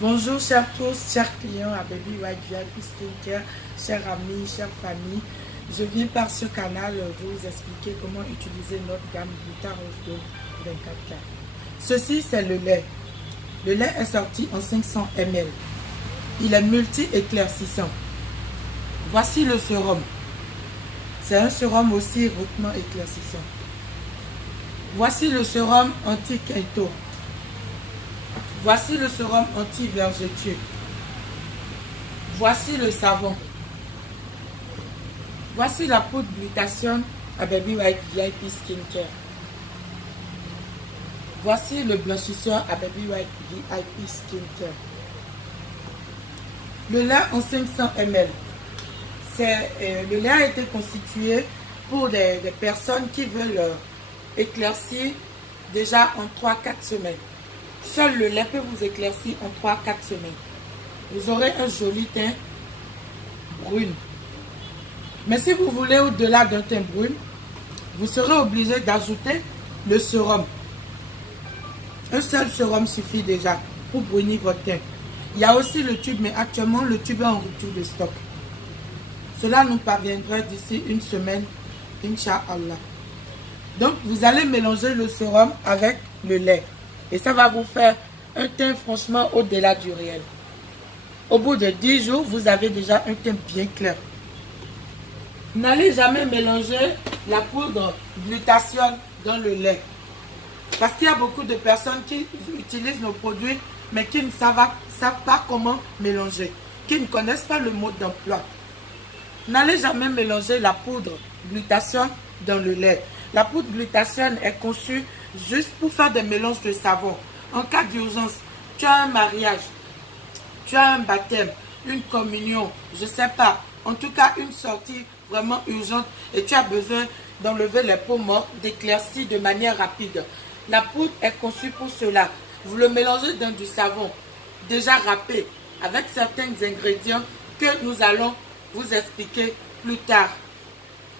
Bonjour chers tous, chers clients à Baby White VIP Skincare, chers amis, chères familles. Je viens par ce canal vous expliquer comment utiliser notre gamme Gluta Rose Gold 24K. Ceci c'est le lait. Le lait est sorti en 500 ml. Il est multi-éclaircissant. Voici le sérum. C'est un sérum aussi hautement éclaircissant. Voici le sérum anti-keto. Voici le sérum anti-vergeture. Voici le savon. Voici la poudre glutathione à Baby White VIP Skincare. Voici le blanchisseur à Baby White VIP Skincare. Le lait en 500 ml. Le lait a été constitué pour des personnes qui veulent éclaircir déjà en 3-4 semaines. Seul le lait peut vous éclaircir en 3-4 semaines. Vous aurez un joli teint brun. Mais si vous voulez au-delà d'un teint brun, vous serez obligé d'ajouter le sérum. Un seul sérum suffit déjà pour brunir votre teint. Il y a aussi le tube, mais actuellement le tube est en rupture de stock. Cela nous parviendra d'ici une semaine, Inch'Allah. Donc vous allez mélanger le sérum avec le lait. Et ça va vous faire un teint franchement au-delà du réel. Au bout de 10 jours, vous avez déjà un teint bien clair. N'allez jamais mélanger la poudre glutathione dans le lait. Parce qu'il y a beaucoup de personnes qui utilisent nos produits, mais qui ne savent pas comment mélanger. Qui ne connaissent pas le mode d'emploi. N'allez jamais mélanger la poudre glutathione dans le lait. La poudre glutathione est conçue juste pour faire des mélanges de savon. En cas d'urgence, tu as un mariage, tu as un baptême, une communion, je ne sais pas. En tout cas, une sortie vraiment urgente et tu as besoin d'enlever les peaux mortes, d'éclaircir de manière rapide. La poudre est conçue pour cela. Vous le mélangez dans du savon déjà râpé avec certains ingrédients que nous allons vous expliquer plus tard.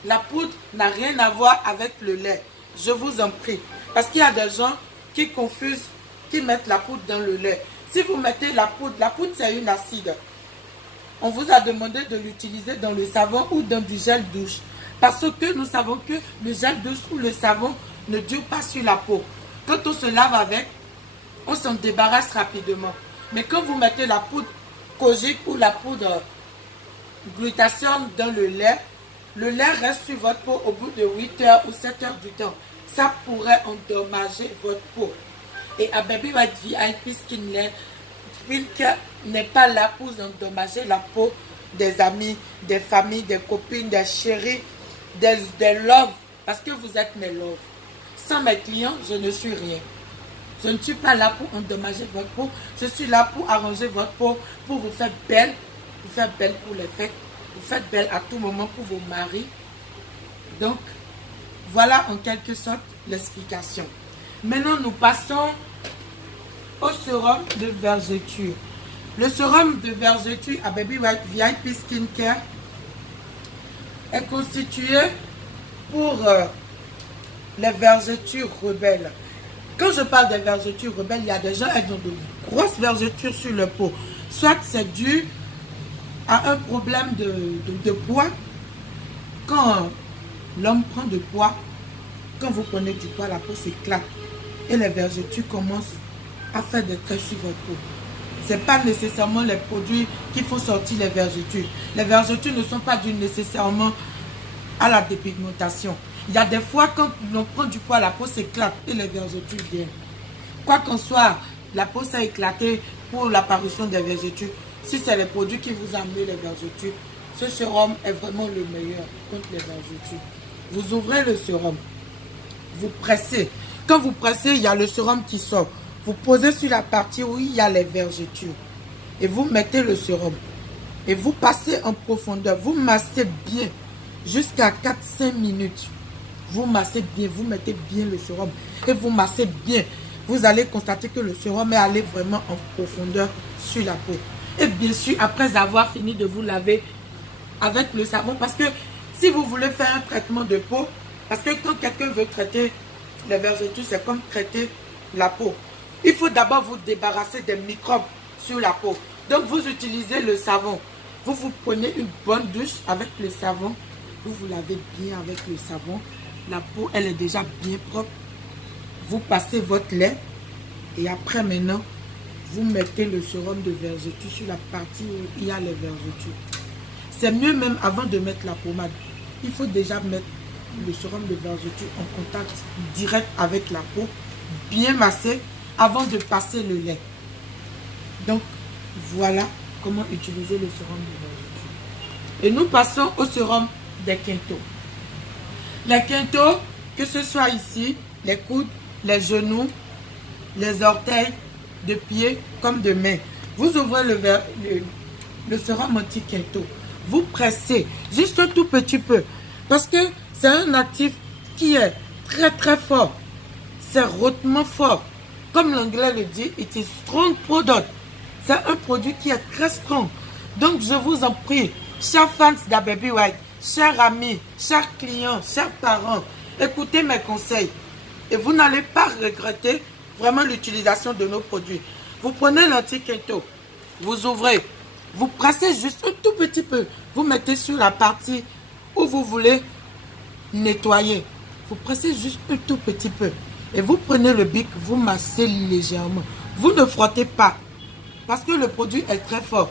La poudre n'a rien à voir avec le lait. Je vous en prie. Parce qu'il y a des gens qui confusent, qui mettent la poudre dans le lait. Si vous mettez la poudre c'est une acide. On vous a demandé de l'utiliser dans le savon ou dans du gel douche. Parce que nous savons que le gel douche ou le savon ne dure pas sur la peau. Quand on se lave avec, on s'en débarrasse rapidement. Mais quand vous mettez la poudre kojique ou la poudre glutathione dans le lait reste sur votre peau au bout de 8 heures ou 7 heures du temps. Ça pourrait endommager votre peau. Et à Baby White VIP Skincare n'est pas là pour endommager la peau des amis, des familles, des copines, des chéris, des loves. Parce que vous êtes mes loves. Sans mes clients, je ne suis rien. Je ne suis pas là pour endommager votre peau. Je suis là pour arranger votre peau, pour vous faire belle. Vous faire belle pour les fêtes. Vous faites belle à tout moment pour vos maris. Donc, voilà en quelque sorte l'explication. Maintenant, nous passons au sérum de vergeture. Le sérum de vergeture à Baby White VIP Skincare est constitué pour les vergetures rebelles. Quand je parle des vergetures rebelles, il y a des gens qui ont de grosses vergetures sur le peau. Soit c'est dû à un problème de poids. Quand l'homme prend du poids, quand vous prenez du poids, la peau s'éclate et les vergetures commencent à faire des traits sur votre peau. Ce n'est pas nécessairement les produits qui font sortir les vergetures. Les vergetures ne sont pas dues nécessairement à la dépigmentation. Il y a des fois quand l'on prend du poids, la peau s'éclate et les vergetures viennent. Quoi qu'en soit, la peau s'est éclatée pour l'apparition des vergetures. Si c'est les produits qui vous amènent les vergetures, ce sérum est vraiment le meilleur contre les vergetures. Vous ouvrez le sérum, vous pressez. Quand vous pressez, il y a le sérum qui sort. Vous posez sur la partie où il y a les vergetures. Et vous mettez le sérum. Et vous passez en profondeur. Vous massez bien jusqu'à 4-5 minutes. Vous massez bien, vous mettez bien le sérum. Et vous massez bien. Vous allez constater que le sérum est allé vraiment en profondeur sur la peau. Et bien sûr, après avoir fini de vous laver avec le savon, parce que si vous voulez faire un traitement de peau, parce que quand quelqu'un veut traiter les vergetures, c'est comme traiter la peau. Il faut d'abord vous débarrasser des microbes sur la peau. Donc vous utilisez le savon. Vous prenez une bonne douche avec le savon. Vous lavez bien avec le savon. La peau, elle est déjà bien propre. Vous passez votre lait. Et après maintenant, vous mettez le sérum de vergeture sur la partie où il y a les vergetures. C'est mieux même avant de mettre la pommade. Il faut déjà mettre le sérum de vergeture en contact direct avec la peau. Bien massé avant de passer le lait. Donc, voilà comment utiliser le sérum de vergeture. Et nous passons au sérum des quintaux. Les quintaux, que ce soit ici, les coudes, les genoux, les orteils de pied comme de main. Vous ouvrez le sérum anti-quintaux. Vous pressez juste un tout petit peu. Parce que c'est un actif qui est très très fort. C'est hautement fort. Comme l'anglais le dit, it is strong product. C'est un produit qui est très strong. Donc je vous en prie, chers fans d'Ababy White, chers amis, chers clients, chers parents, écoutez mes conseils. Et vous n'allez pas regretter vraiment l'utilisation de nos produits. Vous prenez l'anti-quintaux, vous ouvrez, vous pressez juste un tout petit peu. Vous mettez sur la partie où vous voulez nettoyer. Vous pressez juste un tout petit peu. Et vous prenez le bic, vous massez légèrement. Vous ne frottez pas. Parce que le produit est très fort.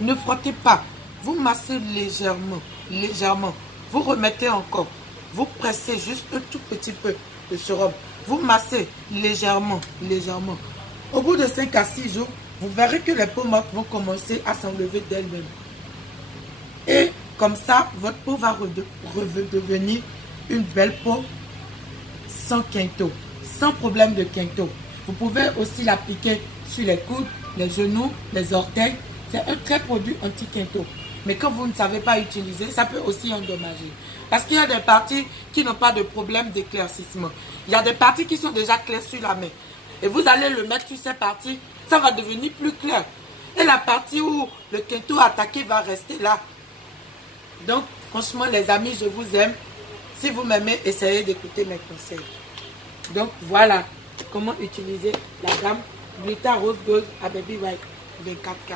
Ne frottez pas. Vous massez légèrement. Légèrement. Vous remettez encore. Vous pressez juste un tout petit peu le sérum. Vous massez légèrement. Légèrement. Au bout de 5 à 6 jours, vous verrez que les peaux mortes vont commencer à s'enlever d'elles-mêmes. Et comme ça, votre peau va redevenir une belle peau sans quintaux, sans problème de quintaux. Vous pouvez aussi l'appliquer sur les coudes, les genoux, les orteils. C'est un très produit anti-quintaux. Mais quand vous ne savez pas utiliser, ça peut aussi endommager. Parce qu'il y a des parties qui n'ont pas de problème d'éclaircissement. Il y a des parties qui sont déjà claires sur la main. Et vous allez le mettre sur ces parties, ça va devenir plus clair. Et la partie où le quintaux attaqué va rester là. Donc, franchement, les amis, je vous aime. Si vous m'aimez, essayez d'écouter mes conseils. Donc, voilà comment utiliser la gamme Glitter Rose Gold Ababy White 24K.